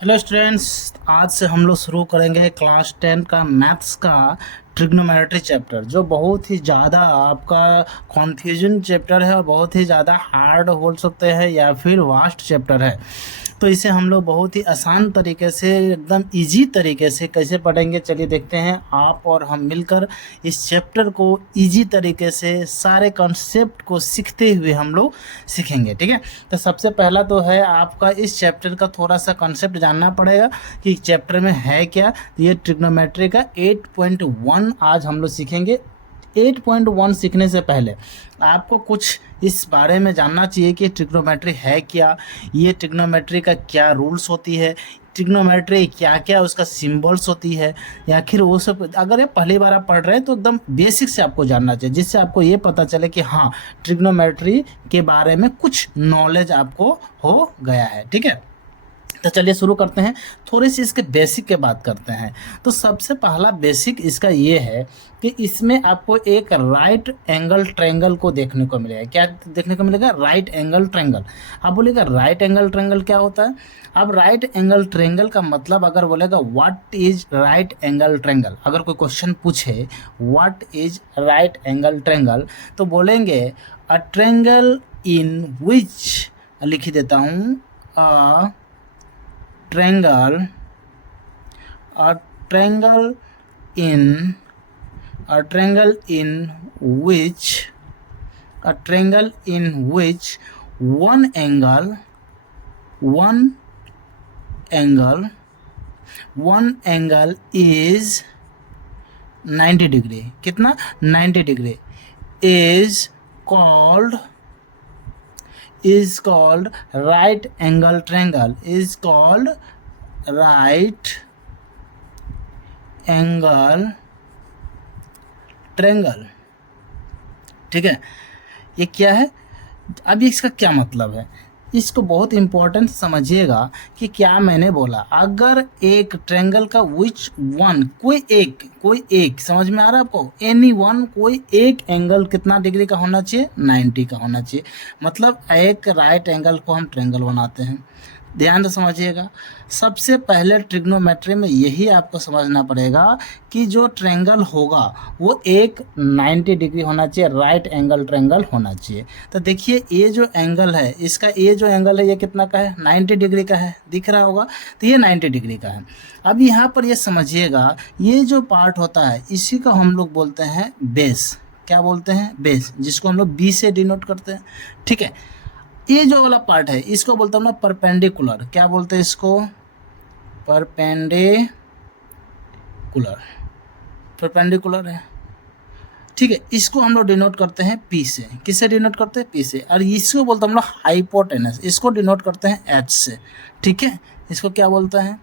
Hello students. आज से हम लोग शुरू करेंगे क्लास 10 का मैथ्स का ट्रिग्नोमेट्री चैप्टर, जो बहुत ही ज़्यादा आपका कॉन्फ्यूजन चैप्टर है और बहुत ही ज़्यादा हार्ड बोल सकते हैं या फिर वास्ट चैप्टर है। तो इसे हम लोग बहुत ही आसान तरीके से, एकदम इजी तरीके से कैसे पढ़ेंगे, चलिए देखते हैं। आप और हम मिलकर इस चैप्टर को इजी तरीके से सारे कॉन्सेप्ट को सीखते हुए हम लोग सीखेंगे, ठीक है। तो सबसे पहला तो है आपका इस चैप्टर का थोड़ा सा कॉन्सेप्ट जानना पड़ेगा कि चैप्टर में है क्या। तो ये ट्रिग्नोमेट्री का 8.1 आज हम लोग सीखेंगे। 8.1 सीखने से पहले आपको कुछ इस बारे में जानना चाहिए कि ट्रिग्नोमेट्री है क्या, ये ट्रिग्नोमेट्री का क्या रूल्स होती है, ट्रिग्नोमेट्री क्या क्या उसका सिंबल्स होती है, या फिर वो सब। अगर ये पहली बार आप पढ़ रहे हैं तो एकदम बेसिक से आपको जानना चाहिए, जिससे आपको ये पता चले कि हाँ, ट्रिग्नोमेट्री के बारे में कुछ नॉलेज आपको हो गया है, ठीक है। तो चलिए शुरू करते हैं। थोड़ी सी इसके बेसिक के बात करते हैं। तो सबसे पहला बेसिक इसका ये है कि इसमें आपको एक राइट एंगल ट्रायंगल को देखने को मिलेगा। क्या देखने को मिलेगा? Right angle triangle. आप बोलेगा राइट एंगल ट्रायंगल क्या होता है? अब राइट एंगल ट्रायंगल का मतलब अगर बोलेगा what is right angle triangle, अगर कोई क्वेश्चन पूछे what is right angle triangle, तो बोलेंगे अ ट्रायंगल इन विच, लिख देता हूँ, triangle a triangle in a triangle in which a triangle in which one angle one angle is 90 degree, कितना? 90 degree is called right angle triangle, is called right angle triangle, ठीक है। ये क्या है? अब इसका क्या मतलब है, इसको बहुत इंपॉर्टेंट समझिएगा कि क्या मैंने बोला। अगर एक ट्रायंगल का विच वन, कोई एक समझ में आ रहा है आपको? एनी वन, कोई एक एंगल कितना डिग्री का होना चाहिए? 90 का होना चाहिए। मतलब एक राइट एंगल को हम ट्रायंगल बनाते हैं। ध्यान से समझिएगा। सबसे पहले ट्रिग्नोमेट्री में यही आपको समझना पड़ेगा कि जो ट्रायंगल होगा वो एक 90 डिग्री होना चाहिए, राइट एंगल ट्रायंगल होना चाहिए। तो देखिए ये जो एंगल है, इसका ये जो एंगल है ये कितना का है? 90 डिग्री का है, दिख रहा होगा। तो ये 90 डिग्री का है। अब यहाँ पर ये समझिएगा, ये जो पार्ट होता है इसी को हम लोग बोलते हैं बेस। क्या बोलते हैं? बेस, जिसको हम लोग बी से डिनोट करते हैं, ठीक है। ये जो वाला पार्ट है इसको बोलता हूँ ना परपेंडिकुलर। क्या बोलते हैं इसको? परपेंडिकुलर है, ठीक है। इसको हम लोग डिनोट करते हैं पी से। किससे डिनोट करते हैं? पी से। और इसको बोलते हैं हम लोग हाइपोटेनस, इसको डिनोट करते हैं एच से, ठीक है। इसको क्या बोलते हैं?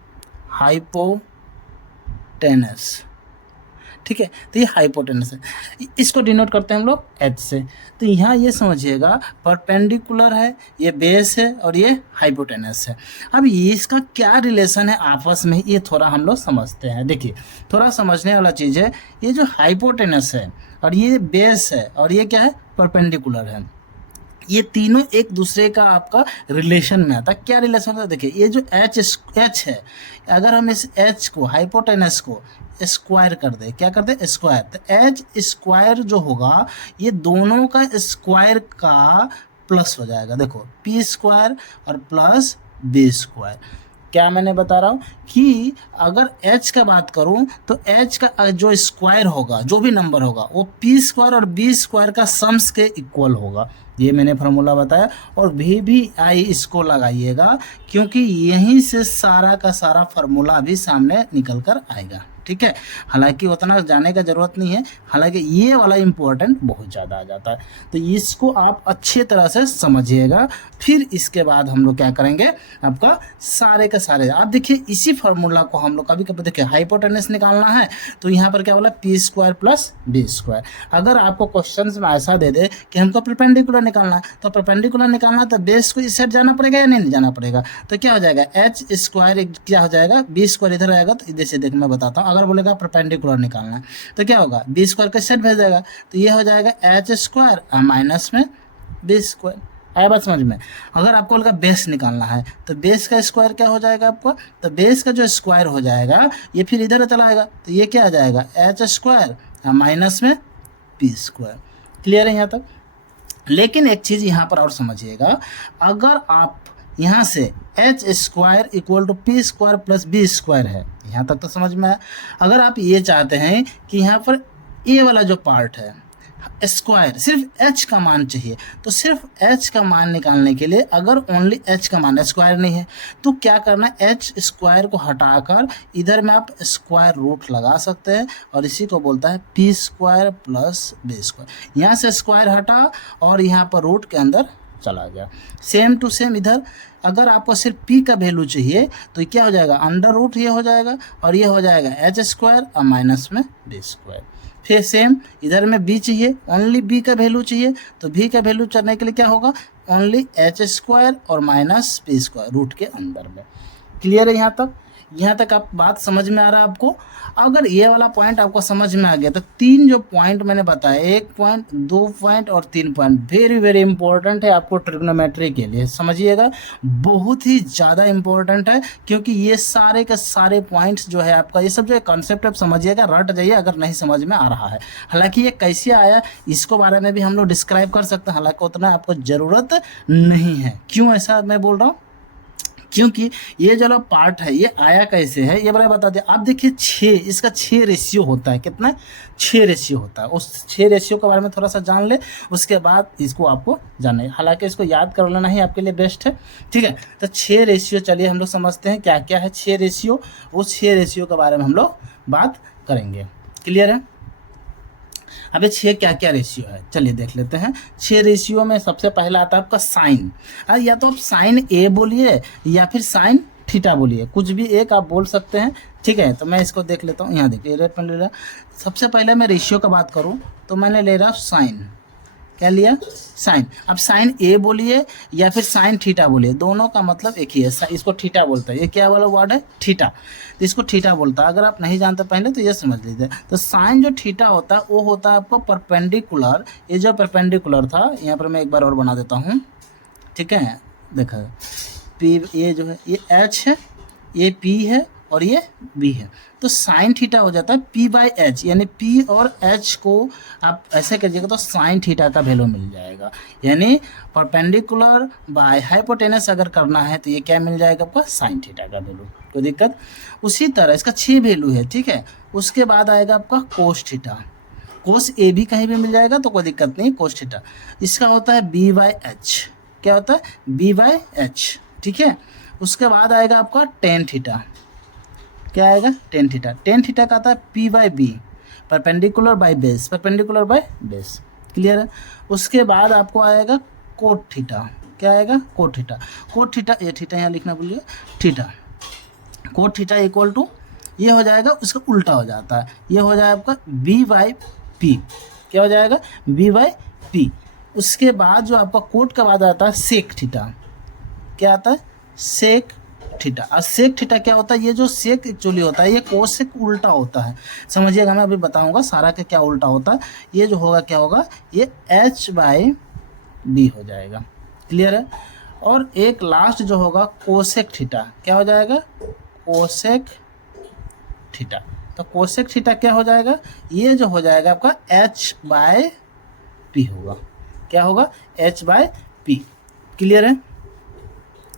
हाइपोटेनस, ठीक है। तो ये हाइपोटेनस है, इसको डिनोट करते हैं हम लोग एच से। तो यहाँ ये समझिएगा परपेंडिकुलर है, ये बेस है और ये हाइपोटेनस है। अब इसका क्या रिलेशन है आपस में, ये थोड़ा हम लोग समझते हैं। देखिए थोड़ा समझने वाला चीज़ है। ये जो हाइपोटेनस है और ये बेस है और ये क्या है? परपेंडिकुलर है। ये तीनों एक दूसरे का आपका रिलेशन में आता है। क्या रिलेशन होता है? देखिए ये जो एच है, अगर हम इस एच को, हाइपोटेनस को स्क्वायर कर दे, क्या कर दे? स्क्वायर। तो एच स्क्वायर जो होगा ये दोनों का स्क्वायर का प्लस हो जाएगा। देखो पी स्क्वायर और प्लस बी स्क्वायर। क्या मैंने बता रहा हूँ कि अगर h का बात करूँ तो h का जो स्क्वायर होगा, जो भी नंबर होगा, वो p स्क्वायर और b स्क्वायर का सम्स के इक्वल होगा। ये मैंने फार्मूला बताया। और भी आई इसको लगाइएगा, क्योंकि यहीं से सारा का सारा फार्मूला भी सामने निकल कर आएगा, ठीक है। हालांकि उतना जाने का ज़रूरत नहीं है, हालांकि ये वाला इम्पोर्टेंट बहुत ज़्यादा आ जाता है। तो इसको आप अच्छे तरह से समझिएगा। फिर इसके बाद हम लोग क्या करेंगे, आपका सारे का सारे, आप देखिए इसी फार्मूला को हम लोग कभी कभी देखिए हाइपोटेनस निकालना है तो यहाँ पर क्या बोला? P square plus B square. अगर आपको क्वेश्चन में ऐसा दे दे कि हमको परपेंडिकुलर निकालना है, तो परपेंडिकुलर निकालना है तो बेस को इस साइड जाना पड़ेगा या नहीं जाना पड़ेगा? तो क्या हो जाएगा? एच स्क्वायर क्या हो जाएगा? बी स्क्वायर इधर आएगा। तो इधर से देख मैं बताता हूँ, अगर बोलेगा परपेंडिकुलर निकालना है तो क्या होगा? बी स्क्वायर का सेट भेज देगा, तो ये हो जाएगा एच स्क्वायर माइनस में बी स्क्वायर, आया बात समझ में। अगर आपको बोला बेस निकालना है तो बेस का स्क्वायर क्या हो जाएगा आपका, तो बेस का जो स्क्वायर हो जाएगा ये फिर इधर चला आएगा, तो ये क्या आ जाएगा एच स्क्वायर माइनस में पी स्क्वायर। क्लियर है यहाँ तक। लेकिन एक चीज़ यहाँ पर और समझिएगा, अगर आप यहाँ से H square equal to P square plus B square है, यहाँ तक तो समझ में आया। अगर आप ये चाहते हैं कि यहाँ पर ए वाला जो पार्ट है स्क्वायर सिर्फ एच का मान चाहिए, तो सिर्फ एच का मान निकालने के लिए अगर ओनली एच का मान स्क्वायर नहीं है तो क्या करना है, एच स्क्वायर को हटाकर इधर में आप स्क्वायर रूट लगा सकते हैं और इसी को बोलता है P square plus B square. यहाँ से स्क्वायर हटा और यहाँ पर रूट के अंदर चला गया। सेम टू सेम इधर अगर आपको सिर्फ p का वैल्यू चाहिए तो क्या हो जाएगा, अंडर रूट ये हो जाएगा और ये हो जाएगा एच स्क्वायर और माइनस में बी स्क्वायर। फिर सेम इधर में b चाहिए, ओनली b का वैल्यू चाहिए, तो b का वैल्यू चलने के लिए क्या होगा, ओनली एच स्क्वायर और माइनस पी स्क्वायर रूट के अंदर में। क्लियर है यहाँ तक। यहाँ तक आप बात समझ में आ रहा है आपको। अगर ये वाला पॉइंट आपको समझ में आ गया तो तीन जो पॉइंट मैंने बताया, 1 पॉइंट, 2 पॉइंट और 3 पॉइंट वेरी वेरी इंपॉर्टेंट है आपको ट्रिग्नोमेट्री के लिए, समझिएगा बहुत ही ज़्यादा इंपॉर्टेंट है, क्योंकि ये सारे के सारे पॉइंट्स जो है आपका ये सब जो है कॉन्सेप्ट आप समझिएगा, रट जाइए अगर नहीं समझ में आ रहा है। हालांकि ये कैसे आया इसको बारे में भी हम लोग डिस्क्राइब कर सकते हैं, हालांकि उतना आपको ज़रूरत नहीं है। क्यों ऐसा मैं बोल रहा हूँ, क्योंकि ये जो पार्ट है ये आया कैसे है ये बड़ा बता दिया। आप देखिए 6, इसका 6 रेशियो होता है, कितना 6 रेशियो होता है। उस 6 रेशियो के बारे में थोड़ा सा जान ले, उसके बाद इसको आपको जानना है। हालांकि इसको याद कर लेना ही आपके लिए बेस्ट है, ठीक है। तो 6 रेशियो चलिए हम लोग समझते हैं क्या क्या है 6 रेशियो। उस 6 रेशियो के बारे में हम लोग बात करेंगे। क्लियर है। अब ये 6 क्या क्या रेशियो है चलिए देख लेते हैं। 6 रेशियो में सबसे पहला आता है आपका साइन। या तो आप साइन ए बोलिए या फिर साइन थीटा बोलिए, कुछ भी एक आप बोल सकते हैं, ठीक है। तो मैं इसको देख लेता हूँ। यहाँ देखिए रेट में ले रहा, सबसे पहले मैं रेशियो का बात करूँ तो मैंने ले रहा साइन, क्या लिया साइन। अब साइन ए बोलिए या फिर साइन थीटा बोलिए, दोनों का मतलब एक ही है। इसको थीटा बोलता है, ये क्या वाला वर्ड है थीटा, तो इसको थीटा बोलता है। अगर आप नहीं जानते पहले तो ये समझ लीजिए। तो साइन जो थीटा होता है वो होता है आपको परपेंडिकुलर। ये जो परपेंडिकुलर था यहाँ पर मैं एक बार और बना देता हूँ, ठीक है। देखा पी, ये जो है ये एच है, ये पी है और ये बी है, तो साइन थीटा हो जाता है पी बाई एच, यानी पी और एच को आप ऐसे करिएगा तो साइन थीटा का वैल्यू मिल जाएगा। यानी परपेंडिकुलर बाय हाइपोटेनस अगर करना है तो ये क्या मिल जाएगा आपका साइन थीटा का वैल्यू, कोई दिक्कत। उसी तरह इसका 6 वैल्यू है, ठीक है। उसके बाद आएगा आपका कोस थीटा, कोस ए भी कहीं भी मिल जाएगा तो कोई दिक्कत नहीं। कोस थीटा इसका होता है बी बाई एच, क्या होता है बी बाई एच, ठीक है। उसके बाद आएगा आपका टेन थीटा, क्या आएगा टेन थीटा। टेन थीटा का आता है P by B, perpendicular by base, perpendicular by base. Clear है। उसके बाद आपको आएगा कोट थीटा, क्या आएगा कोट थीटा। कोट थीटा, ये थीटा यहाँ लिखना भूलिए, theta cot theta equal to ये हो जाएगा, उसका उल्टा हो जाता है, ये हो जाएगा आपका बी बाई पी, क्या हो जाएगा बी बाई पी। उसके बाद जो आपका कोट का बाद आता है सेक थीटा, क्या आता है सेक थीटा। और सेक थीटा क्या होता है, ये जो सेक एक्चुअली होता है ये कोस से उल्टा होता है, समझिएगा। मैं अभी बताऊंगा सारा का क्या उल्टा होता है। ये जो होगा क्या होगा, ये एच बाई बी हो जाएगा। क्लियर है। और एक लास्ट जो होगा कोसेक थीटा, क्या हो जाएगा कोसेक थीटा। तो कोसेक थीटा क्या हो जाएगा, ये जो हो जाएगा आपका एच बाय पी होगा, क्या होगा एच बाय पी। क्लियर है।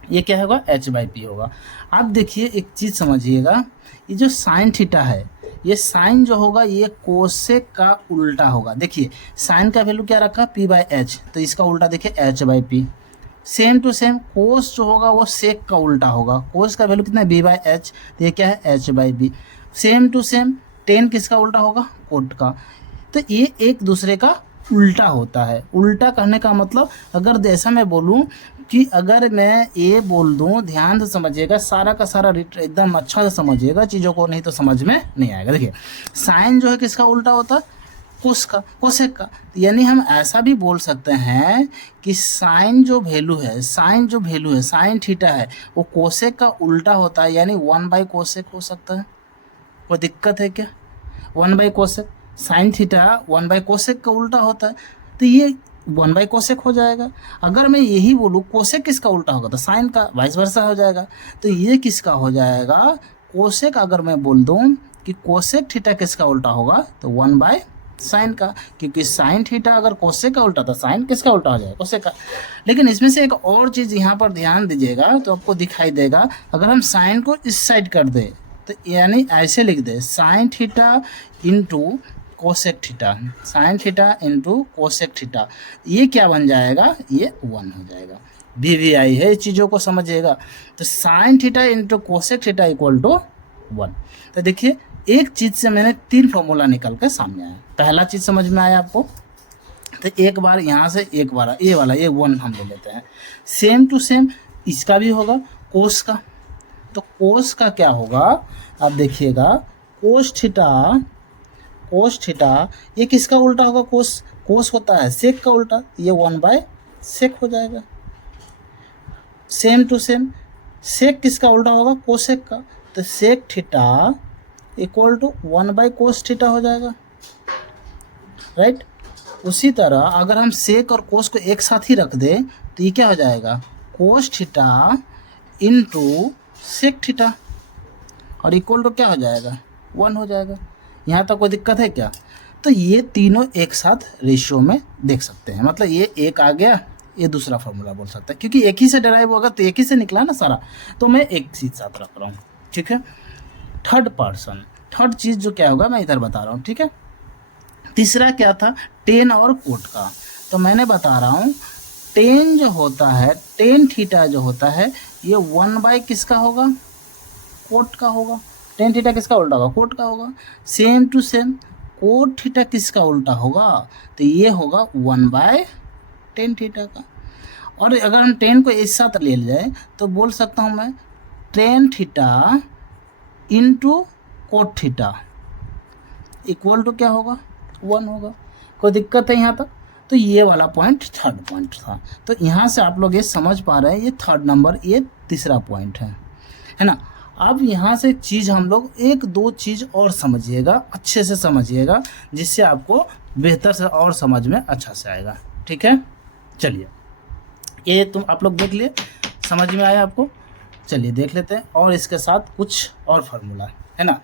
ये क्या होगा एच बाई पी होगा। अब देखिए एक चीज़ समझिएगा, ये जो साइन थीटा है ये साइन जो होगा ये कोसेक का उल्टा होगा। देखिए साइन का वैल्यू क्या रखा पी बाई एच, तो इसका उल्टा देखिए H by P. Same to same cos जो होगा वो सेक का उल्टा होगा, कोस का वैल्यू कितना है बी बाई एच, तो ये क्या है H by B. Same to same tan किसका उल्टा होगा कोट का। तो ये एक दूसरे का उल्टा होता है। उल्टा कहने का मतलब अगर जैसा मैं बोलूं कि अगर मैं ये बोल दूं, ध्यान से समझिएगा, सारा का सारा एकदम अच्छा से समझिएगा चीज़ों को, नहीं तो समझ में नहीं आएगा। देखिए साइन जो है किसका उल्टा होता है कोस का, कोसेक का। यानी हम ऐसा भी बोल सकते हैं कि साइन जो वैल्यू है, साइन जो वैल्यू है साइन थीटा है वो कोसेक का उल्टा होता है, यानी 1 बाई कोसेक हो सकता है। कोई दिक्कत है क्या, 1 by cosec, sine theta 1 by cosec का उल्टा होता है। तो ये वन बाई कोसेक हो जाएगा। अगर मैं यही बोलूँ कोसेक किसका उल्टा होगा तो साइन का, वाइस वर्सा हो जाएगा। तो ये किसका हो जाएगा, कोसेक। अगर मैं बोल दूँ कि कोसेक थीटा किसका उल्टा होगा तो वन बाय साइन का, क्योंकि साइन थीटा अगर कोसेक का उल्टा था, साइन किसका उल्टा हो जाएगा, कोसेक का। लेकिन इसमें से एक और चीज़ यहाँ पर ध्यान दीजिएगा तो आपको दिखाई देगा, अगर हम साइन को इस साइड कर दें तो यानी ऐसे लिख दे sine theta into cosec theta, sine theta into cosec theta, ये क्या बन जाएगा, ये 1 हो जाएगा। VVI है, इस चीज़ों को समझिएगा। तो sin theta into cosec theta equal to 1। तो देखिए एक चीज़ से मैंने 3 फॉर्मूला निकल के सामने आया। पहला चीज़ समझ में आया आपको, तो एक बार यहाँ से एक बार ये वाला ये 1 हम ले लेते हैं। सेम टू सेम इसका भी होगा कोस का। तो कोस का क्या होगा, आप देखिएगा कोस थीटा ये किसका उल्टा होगा, कोस होता है सेक का उल्टा, ये 1 बाय सेक हो जाएगा। सेम टू सेम सेक किसका उल्टा होगा, कोसेक का, तो sec theta equal to 1 by cos theta हो जाएगा, राइट। उसी तरह अगर हम सेक और कोस को एक साथ ही रख दें तो ये क्या हो जाएगा, cos theta into sec theta, और इक्वल टू क्या हो जाएगा, 1 हो जाएगा। यहाँ तक कोई दिक्कत है क्या। तो ये तीनों एक साथ रेशियो में देख सकते हैं, मतलब ये एक आ गया, ये दूसरा फार्मूला बोल सकते हैं, क्योंकि एक ही से डराइव होगा तो एक ही से निकला ना सारा, तो मैं एक चीज़ साथ रख रहा हूँ, ठीक है। थर्ड चीज़ जो क्या होगा मैं इधर बता रहा हूँ, ठीक है। तीसरा क्या था, टेन और कोट का। तो मैंने बता रहा हूँ टेन जो होता है, टेन थीटा जो होता है ये 1 बाई किसका होगा, कोट का होगा। टेन थीटा किसका उल्टा होगा, कोट का होगा। Same to same cot theta किसका उल्टा होगा, तो ये होगा 1 बाय टेन थीटा का। और अगर हम टेन को एक साथ ले जाए तो बोल सकता हूँ मैं tan theta into cot theta equal to क्या होगा, 1 होगा। कोई दिक्कत है यहाँ तक। तो ये वाला पॉइंट थर्ड पॉइंट था। तो यहाँ से आप लोग ये समझ पा रहे हैं, ये थर्ड नंबर, ये तीसरा पॉइंट है ना। अब यहाँ से चीज़ हम लोग एक दो चीज़ और समझिएगा, अच्छे से समझिएगा, जिससे आपको बेहतर से और समझ में अच्छा से आएगा, ठीक है। चलिए ये तुम आप लोग देख लिए, समझ में आया आपको। चलिए देख लेते हैं, और इसके साथ कुछ और फार्मूला है ना।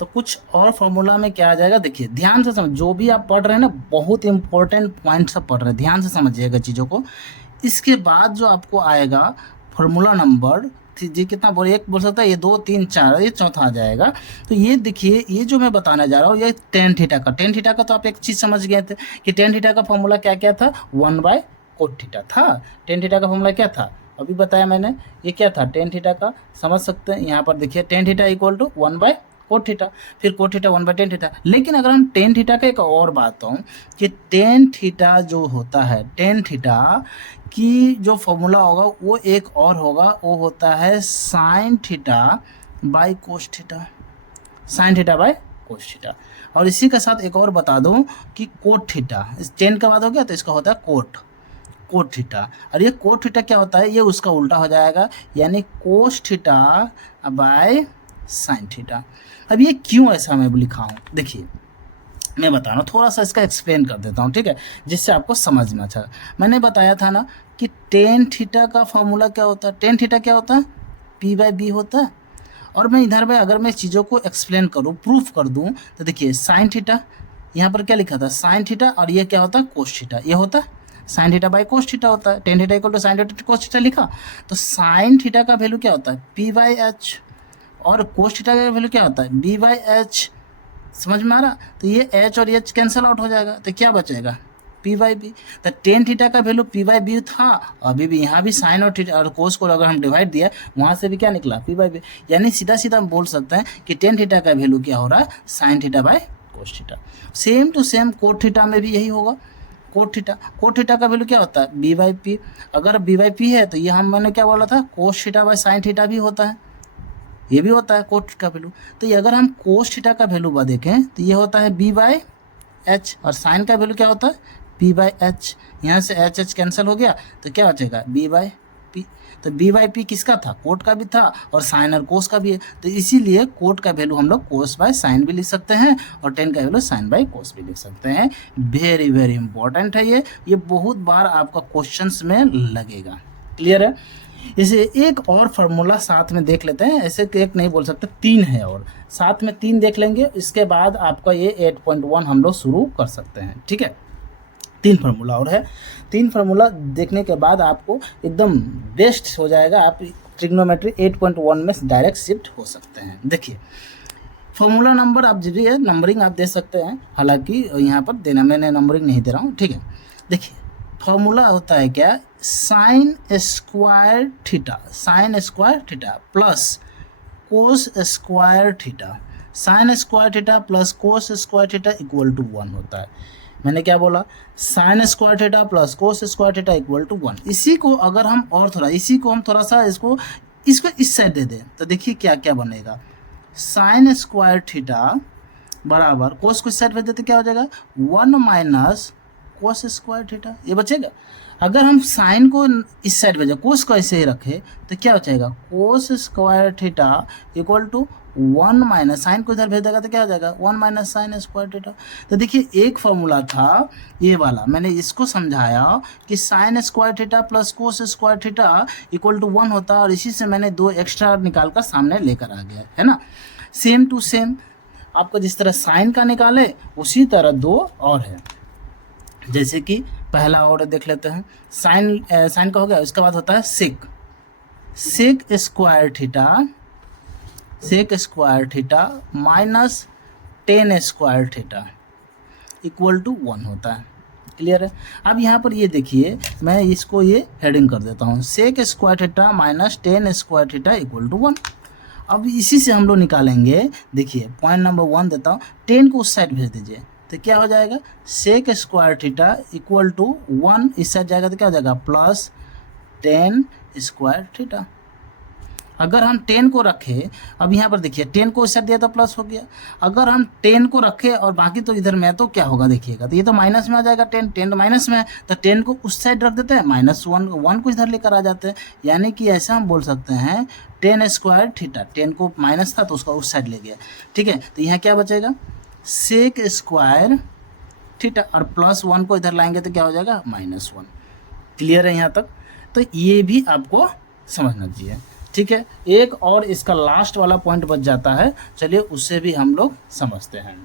तो कुछ और फार्मूला में क्या आ जाएगा, देखिए ध्यान से समझ, जो भी आप पढ़ रहे हैं ना बहुत इंपॉर्टेंट पॉइंट सब पढ़ रहे हैं, ध्यान से समझिएगा चीज़ों को। इसके बाद जो आपको आएगा फार्मूला नंबर जी कितना बोल, एक बोल सकता है, ये 2 3 4, ये चौथा आ जाएगा। तो ये देखिए, ये जो मैं बताने जा रहा हूँ ये टेन थीटा का तो आप एक चीज़ समझ गए थे कि टेन थीटा का फॉर्मूला क्या क्या था, 1 बाय कोट थीटा था। टेन थीटा का फॉर्मूला क्या था अभी बताया मैंने, ये क्या था टेन थीटा का, समझ सकते हैं। यहाँ पर देखिए tan theta equal to 1 by cot theta, फिर cot theta 1 by tan theta. लेकिन अगर हम टेन थीटा का एक और बात हूँ कि टेन थीटा जो होता है, टेन थीटा की जो फॉर्मूला होगा वो एक और होगा, वो होता है sin theta by cos theta, sine theta by cos theta. और इसी के साथ एक और बता दूं कि कोट थीटा, इस टेन का बात हो गया तो इसका होता है कोट थीटा। और ये कोट थीटा क्या होता है, ये उसका उल्टा हो जाएगा, यानी cos theta by sine theta. अब ये क्यों ऐसा मैं लिखा हूँ, देखिए मैं बता रहा हूँ, थोड़ा सा इसका एक्सप्लेन कर देता हूँ, ठीक है, जिससे आपको समझ में अच्छा। मैंने बताया था ना कि टेन थीटा का फॉर्मूला क्या होता है, टेन थीटा क्या होता है, P बाई बी होता है। और मैं इधर में अगर मैं चीज़ों को एक्सप्लेन करूँ, प्रूफ कर दूँ, तो देखिए साइन थीटा, यहाँ पर क्या लिखा था साइन थीटा, और ये क्या होता है कोस थीटा, ये होता है sin theta by cos theta होता है। Tan theta equal to sin theta cos theta लिखा, तो साइन थीटा का वैल्यू क्या होता है P बाई एच, और कोस थीटा का वैल्यू क्या होता है B बाई एच। समझ में आ रहा, तो ये H और H कैंसिल आउट हो जाएगा, तो क्या बचेगा P बाई बी। तो टेन थीटा का वैल्यू P बाई बी था, अभी भी यहाँ भी साइन और थीटा और कोस को अगर हम डिवाइड दिया वहाँ से भी क्या निकला P बाई बी। यानी सीधा सीधा हम बोल सकते हैं कि टेन थीटा का वैल्यू क्या हो रहा है, sin theta by cos theta. Same to same cot theta में भी यही होगा, कोट थीटा का वैल्यू क्या होता है B बाई पी। अगर B बाई पी है तो ये मैंने क्या बोला था, cos theta by sine theta भी होता है, ये भी होता है कोट का वैल्यू। तो ये अगर हम कोस थीटा का वैल्यू देखें तो ये होता है B बाई एच, और साइन का वैल्यू क्या होता है P बाई एच। यहाँ से H कैंसिल हो गया तो क्या बचेगा B बाई पी। तो बी बाई पी किसका था, कोट का भी था और साइन और कोस का भी है, तो इसीलिए कोट का वैल्यू हम लोग कोस बाय साइन भी लिख सकते हैं और टेन का वैल्यू साइन बाय कोस भी लिख सकते हैं। वेरी वेरी इंपॉर्टेंट है ये बहुत बार आपका क्वेश्चंस में लगेगा। क्लियर है। इसे एक और फार्मूला साथ में देख लेते हैं, ऐसे एक नहीं बोल सकते, 3 है और साथ में 3 देख लेंगे, इसके बाद आपका ये 8.1 हम लोग शुरू कर सकते हैं। ठीक है, 3 फार्मूला और है। 3 फार्मूला देखने के बाद आपको एकदम बेस्ट हो जाएगा, आप ट्रिग्नोमेट्री 8.1 में डायरेक्ट शिफ्ट हो सकते हैं। देखिए फार्मूला नंबर आप जो भी है नंबरिंग आप दे सकते हैं, हालांकि यहाँ पर देना मैंने नंबरिंग नहीं दे रहा हूँ। ठीक है, देखिए फॉर्मूला होता है क्या, sin square theta, sin square theta plus cos square theta, sin square theta plus cos square theta equal to 1 होता है। मैंने क्या बोला, sin square theta plus cos square theta equal to 1। इसी को अगर हम और थोड़ा इसी को हम थोड़ा सा इसको इस साइड दे दें तो देखिए क्या क्या बनेगा, साइन स्क्वायर थीटा बराबर कोस को इस साइड भेज देते क्या हो जाएगा, 1 माइनस कोस स्क्वायर थीटा, ये बचेगा। अगर हम साइन को इस साइड भेजें, कोस को ऐसे ही रखें तो क्या बचेगा, cos square theta equal to 1 minus, sin को इधर भेज देगा तो क्या हो जाएगा, 1 माइनस साइन स्क्वायर थीटा। तो देखिए एक फॉर्मूला था ये वाला, मैंने इसको समझाया कि sin square theta plus cos square theta equal to 1 होता है और इसी से मैंने 2 एक्स्ट्रा निकाल कर सामने लेकर आ गया है ना। सेम टू सेम आपको जिस तरह साइन का निकाले उसी तरह 2 और है, जैसे कि पहला और देख लेते हैं, साइन का हो गया, उसके बाद होता है sec, sec square theta minus tan square theta equal to 1 होता है। क्लियर है। अब यहाँ पर ये देखिए मैं इसको ये हेडिंग कर देता हूँ, sec square theta minus tan square theta equal to 1। अब इसी से हम लोग निकालेंगे, देखिए पॉइंट नंबर 1 देता हूँ, 10 को उस साइड भेज दीजिए तो क्या हो जाएगा, sec square theta equal to 1, इस साइड जाएगा तो क्या हो जाएगा, प्लस 10 स्क्वायर थीटा। अगर हम 10 को रखें, अब यहाँ पर देखिए 10 को इस साइड दिया तो प्लस हो गया, अगर हम 10 को रखें और बाकी तो इधर में तो क्या होगा देखिएगा, तो ये तो माइनस में आ जाएगा, 10 माइनस में है तो 10 को उस साइड रख देते हैं, -1 को इधर लेकर आ जाते हैं, यानी कि ऐसा हम बोल सकते हैं 10 स्क्वायर थीटा, 10 को माइनस था तो उसका उस साइड ले गया। ठीक है, तो यहाँ क्या बचेगा, सेक स्क्वायर थीटा और प्लस 1 को इधर लाएंगे तो क्या हो जाएगा, -1। क्लियर है यहाँ तक, तो ये भी आपको समझना चाहिए। ठीक है, एक और इसका लास्ट वाला पॉइंट बच जाता है, चलिए उससे भी हम लोग समझते हैं।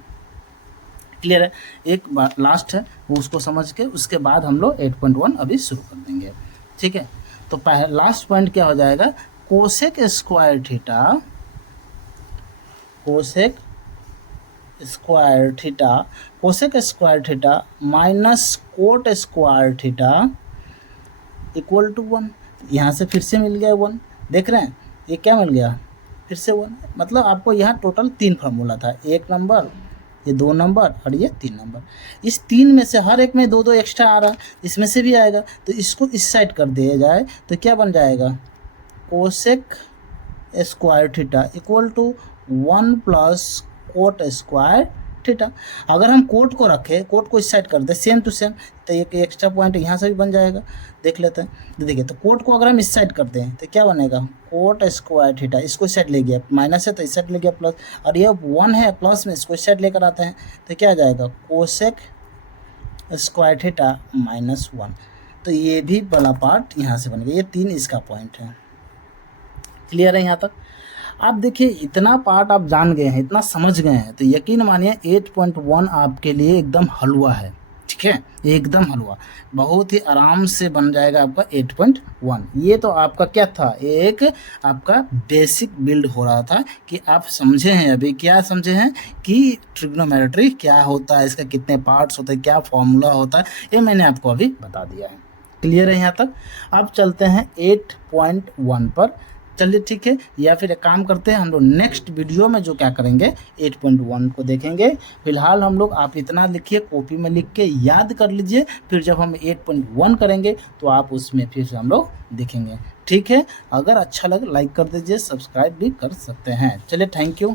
क्लियर है, एक बार लास्ट है वो उसको समझ के उसके बाद हम लोग 8.1 अभी शुरू कर देंगे। ठीक है, तो लास्ट पॉइंट क्या हो जाएगा, cosec square theta, cosec square theta minus cot square theta equal to 1। यहाँ से फिर से मिल गया 1, देख रहे हैं ये क्या मिल गया, फिर से 1, मतलब आपको यहाँ टोटल 3 फार्मूला था, 1 नंबर, ये 2 नंबर और ये 3 नंबर। इस 3 में से हर एक में 2 एक्स्ट्रा आ रहा है, इसमें से भी आएगा, तो इसको इस साइड कर दिया जाए तो क्या बन जाएगा, cosec square theta equal to 1 plus cot square theta. अगर हम कोट को रखें, कोट को इस साइड कर दे सेम टू सेम, तो एक एक्स्ट्रा पॉइंट यहाँ से भी बन जाएगा, देख लेते हैं। तो देखिए, तो कोट को अगर हम इस साइड करते हैं तो क्या बनेगा, कोट स्क्वायर थीटा, इसको इस साइड ले गया, माइनस है तो इस साइड ले गया प्लस, और ये 1 है प्लस में इसको इस साइड लेकर आते हैं तो क्या आ जाएगा, कोसेक स्क्वायर थीटा -1। तो ये भी बड़ा पार्ट यहाँ से बन गया, ये 3 इसका पॉइंट है। क्लियर है यहाँ तक। आप देखिए इतना पार्ट आप जान गए हैं, इतना समझ गए हैं, तो यकीन मानिए 8.1 आपके लिए एकदम हलवा है। ठीक है, एकदम हलवा, बहुत ही आराम से बन जाएगा आपका 8.1। ये तो आपका क्या था, एक आपका बेसिक बिल्ड हो रहा था कि आप समझे हैं, अभी क्या समझे हैं कि ट्रिग्नोमेट्री क्या होता है, इसका कितने पार्ट्स होते हैं, क्या फॉर्मूला होता है, ये मैंने आपको अभी बता दिया है। क्लियर है यहाँ तक। अब चलते हैं 8.1 पर। चलिए ठीक है, या फिर एक काम करते हैं, हम लोग नेक्स्ट वीडियो में जो क्या करेंगे 8.1 को देखेंगे। फिलहाल हम लोग, आप इतना लिखिए, कॉपी में लिख के याद कर लीजिए, फिर जब हम 8.1 करेंगे तो आप उसमें फिर से हम लोग देखेंगे। ठीक है, अगर अच्छा लगे लाइक कर दीजिए, सब्सक्राइब भी कर सकते हैं। चलिए, थैंक यू।